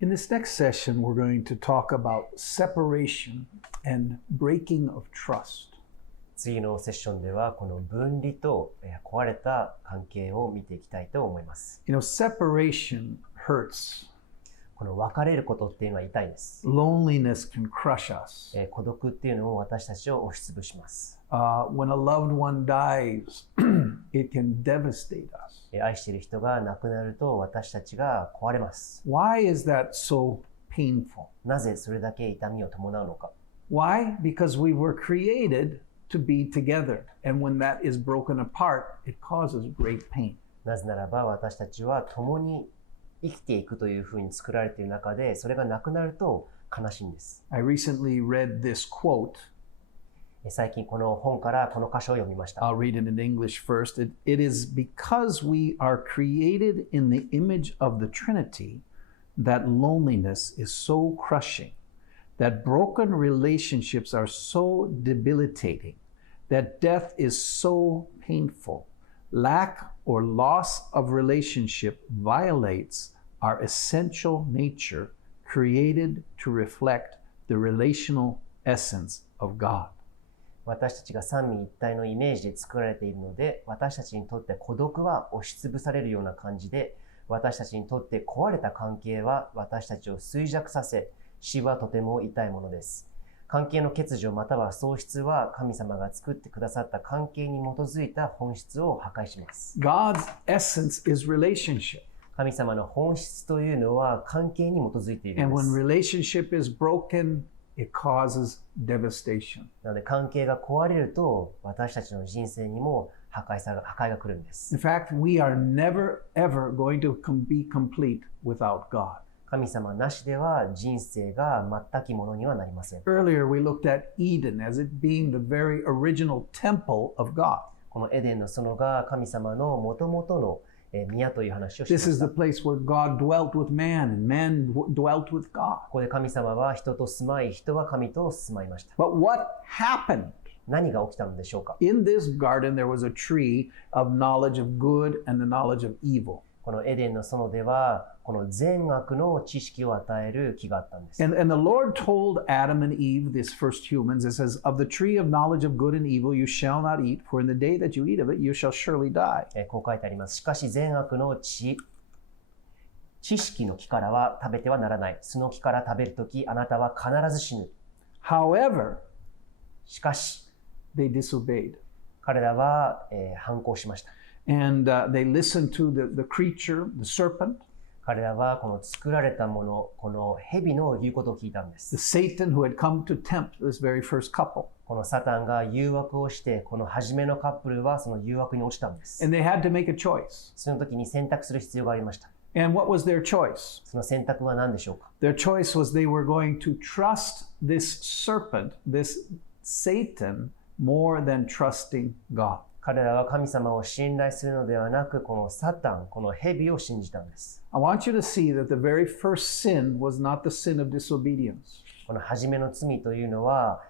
In this next session, we're going to talk about separation and breaking of trust. 次のセッションではこの分離と壊れた関係を見ていきたいと思います。Separation hurts. この別れることっていうのは痛いです。Loneliness can crush us. 孤独っていうのも私たちを押しつぶします。When a loved one dies, it can devastate us. 愛している人が亡くなると私たちが壊れます。Why is that so painful? なぜそれだけ痛みを伴うのか。Why? Because we were created to be together. And when that is broken apart, it causes great pain. なぜならば私たちは共に生きていくというふうに作られている中で、それがなくなると悲しいんです。I recently read this quote. 最近この本からこの箇所を読みました。I'll read it in English first. It is because we are created in the image of the Trinity that loneliness is so crushing, that broken relationships are so debilitating, that death is so painful. Lack or loss of relationship violates our essential nature created to reflect the relational essence of God. 私たちが三位一体のイメージで作られているので、私たちにとって孤独は押しつぶされるような感じで、私たちにとって壊れた関係は私たちを衰弱させ、死はとても痛いものです。関係の欠如または喪失は神様が作ってくださった関係に基づいた本質を破壊します。God's essence is relationship. 神様の本質というのは関係に基づいているん And で when す。 relationship is broken, it causes devastation. なので関係が壊れると私たちの人生にも破壊が来るんです。 In fact, we are never ever going to be complete without God. 神様なしでは人生が全きものにはなりません。 Earlier, we looked at Eden as it being the very original temple of God. このエデンの園が神様の元々の宮という話をしま This し is た。 the place where God dwelt with man and man dwelt with God. ここで神様は人と住まい、人は神と住まいました。 But what happened? 何が起きたのでしょうか。 In this garden, there was a tree of knowledge of good and the knowledge of evil. このエデンの園では、この善悪の知識を与える木があったんです。 And the Lord told Adam and Eve, these first humans, it says, of the tree of knowledge of good and evil you shall not eat, for in the day that you eat of it, you shall surely die. こう書いてあります。しかし善悪の知識の木からは食べてはならない。その木から食べるとき、あなたは必ず死ぬ。 However, しかし、they disobeyed. 彼らは、反抗しました。 And they listened to the creature, the serpent, 彼らはこの作られたもの、この蛇の言うことを聞いたんで the す。 Satan who had come to tempt this very first couple. このサタンが誘惑をして、この初めのカップルはその誘惑に落ちたんです。 And they had to make a choice. その時に選択する必要がありました。 And what was their choice? その選択は何でしょうか。 Their choice was they were going to trust this serpent, this Satan, more than trusting God. 彼らは神様を信頼するのではなく、このサタン、この蛇を信じたんです。 I want you to see that the very first sin was not the sin of disobedience. この初めの罪というのは、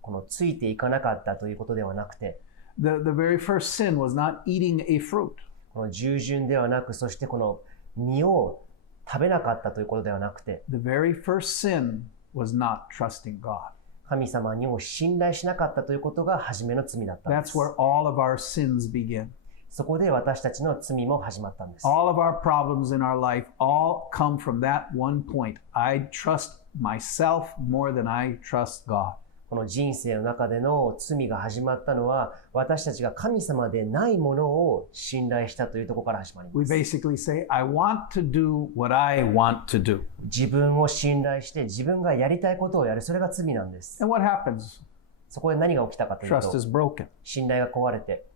このついていかなかったということではなくて、 The very first sin was not eating a fruit. この従順ではなく、そしてこの実を食べなかったということではなくて、 The very first sin was not trusting God. 神様にも信頼しなかったということが初めの罪だったんで That's す。 where all of our sins begin. そこで私たちの罪も始まったんです。 All of our problems in our life all come from that one point. I trust myself more than I trust God. この人生の中での罪が始まったのは、私たちが神様でないものを信頼したというところから始まり We ます。 basically say, I want to do what I want to do. 自分を信頼して自分がやりたいことをやる。それが罪なんです。 And what happens? そこで何が起きたかという Trust と、 is broken. 信頼が壊れて、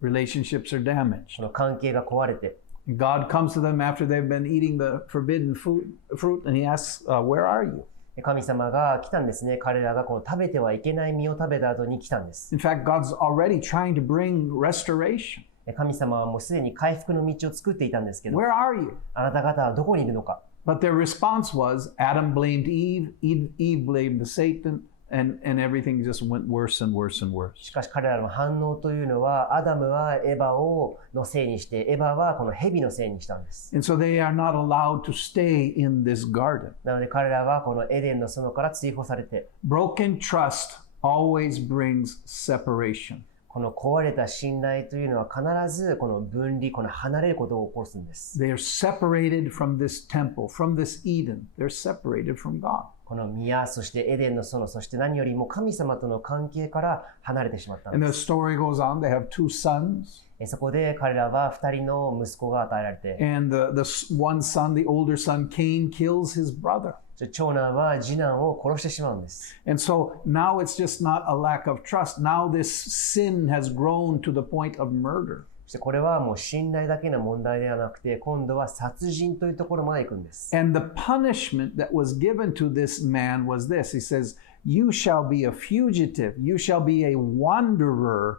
Relationships are damaged. この関係が壊れて、 God comes to them after they've been eating the forbidden fruit and he asks, where are you? 神様が来たんですね。彼らがこの食べてはいけない実を食べた後に来たんです。 In fact, God's already trying to bring restoration. 神様はもうすでに回復の道を作っていたんですけど、 Where are you? あなた方はどこにいるのか。 But their response was Adam blamed Eve, Eve blamed the Satan, and everything just went worse and worse and worse. しかし彼らの反応というのは、アダムはエヴァのせいにして、エヴァはこの蛇のせいにしたんです。And so they are not allowed to stay in this garden. なので彼らはこのエデンの園から追放されて、Broken trust always brings separation. この壊れた信頼というのは必ずこの分離、この離れることを起こすんです。They are separated from this temple, from this Eden. They're separated from God. この宮、そしてエデンの園、そして何よりも神様との関係から離れてしまったん And で the す。 story goes on. They have 2 sons. そこで彼らは2人の息子が与えられて、 And the one son, the older son, Cain, kills his brother. 長男は次男を殺してしまうんです。 And so now it's just not a lack of trust. Now this sin has grown to the point of murder. そしてこれはもう信頼だけの問題ではなくて、今度は殺人というところまで行くんです。 And the punishment that was given to this man was this. He says, "You shall be a fugitive. You shall be a wanderer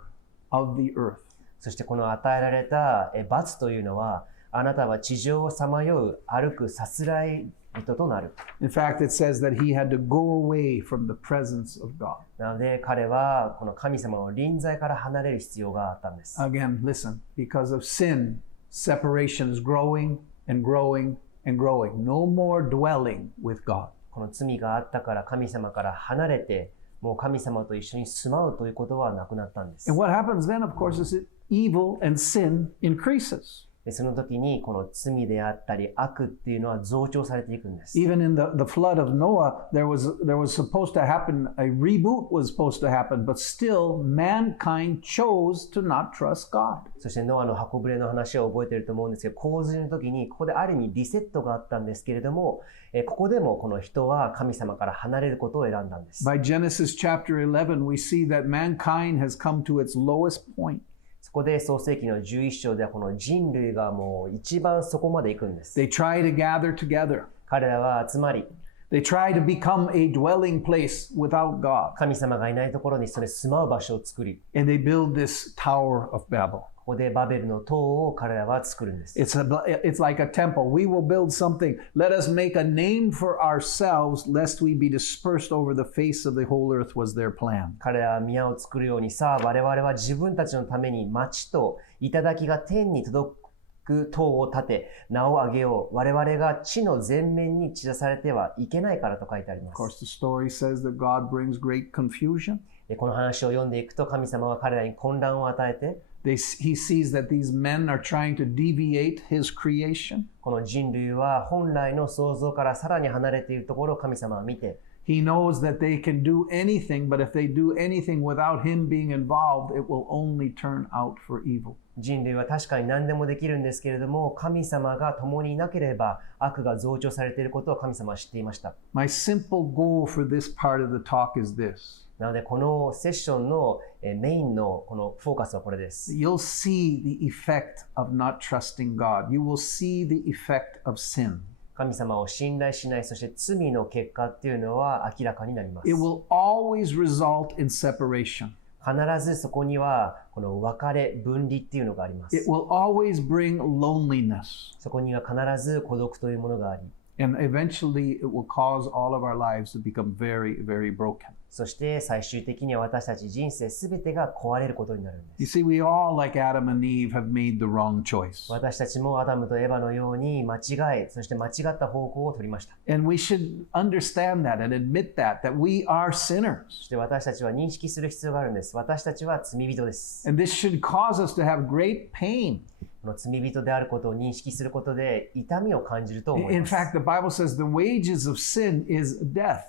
of the earth." そしてこの与えられた罰というのは、あなたは地上をさまよう歩くさすらい人となる。In fact, it says that he had to go away from the presence of God. なので彼はこの神様の臨在から離れる必要があったんです。 Again, listen, because of sin, separation is growing and growing and growing. No more dwelling with God. この罪があったから神様から離れて、もう神様と一緒に住まうということはなくなったんです。 And what happens then, of course, is that evil and sin increases. でその時にこの罪であったり悪っていうのは増長されていくんです。 Even in the flood of Noah, there was supposed to happen, a reboot was supposed to happen, but still mankind chose to not trust God. そしてノアの箱舟の話を覚えていると思うんですけど、洪水の時にここである意味リセットがあったんですけれども、ここでもこの人は神様から離れることを選んだんです。 By Genesis chapter 11, we see that mankind has come to its lowest point. そこで創世記の11章ではこの人類がもう一番そこまで行くんです。 They try to gather together. 彼らは集まり、 They try to become a dwelling place without God. 神様がいないところにそれ住まう場所を作り、 And they build this Tower of Babel. ここでバベルの塔を彼らは作るんです。 It's like a temple. We will build something. Let us make a name for ourselves, lest we be dispersed over the face of the whole earth, was their plan. 彼らは宮を作るように、さあ我々は自分たちのために町と頂が天に届く塔を建て、名を挙げよう。我々が地の全面に散らされてはいけないからと書いてありま Of course, す。 the story says that God brings great confusion. この話を読んでいくと、神様は彼らに混乱を与えて、He sees that these men are trying to deviate his creation. この人類は本来の創造からさらに離れているところを神様は見て、He knows that they can do anything, but if they do anything without him being involved, it will only turn out for evil. 人類は確かに何でもできるんですけれども、神様が共にいなければ悪が増長されていることを神様は知っていました。 My simple goal for this part of the talk is this. なのでこのセッションのメインのこのフォーカスはこれです。 You'll see the effect of not trusting God. You will see the effect of sin. 神様を信頼しない、そして罪の結果っていうのは明らかになります。 It will always result in separation. 必ずそこにはこの別れ、分離っていうのがあります。 It will always bring loneliness. そこには必ず孤独というものがあり、 And eventually it will cause all of our lives to become very, very broken. そして最終的には私たち人生すべてが壊れることになるんで You す。 see, we all, like Adam and Eve, have made the wrong choice. 私たちもアダムとエヴァのように間違い、そして間違った方向を取りました。 And we should understand that and admit that we are sinners. そして私たちは認識する必要があるんです。私たちは罪人です。 And this should cause us to have great pain. この罪人であることを認識することで痛みを感じると思い In ます。 fact, the Bible says the wages of sin is death.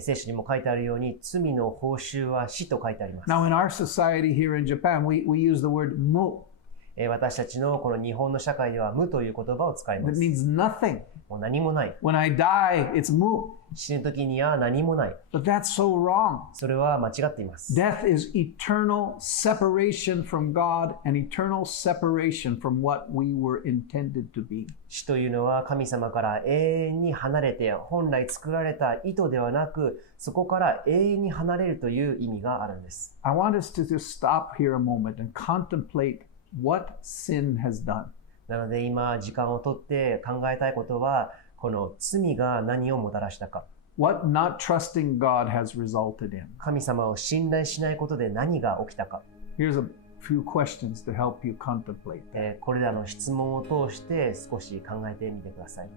聖書にも書いてあるように、罪の報酬は死と書いてあります。 Now, in our society here in Japan, we use the word mu. 私たちのこの日本の社会では無という言葉を使いま That す。 means nothing. もう何もない。 When I die, it's mu. 死ぬ時には何もない。 But that's so wrong. それは間違っています。 Death is eternal separation from God and eternal separation from what we were intended to be. 死というのは神様から永遠に離れて、本来作られた意図ではなく、そこから永遠に離れるという意味があるんです。 I want us to just stop here a moment and contemplate what sin has done. なので今時間をとって考えたいことは、この罪が何をもたらしたか。What not trusting God has resulted in. 神様を信頼しないことで何が起きたか。Here's a few questions to help you contemplate that. これらの質問を通して少し考えてみてください。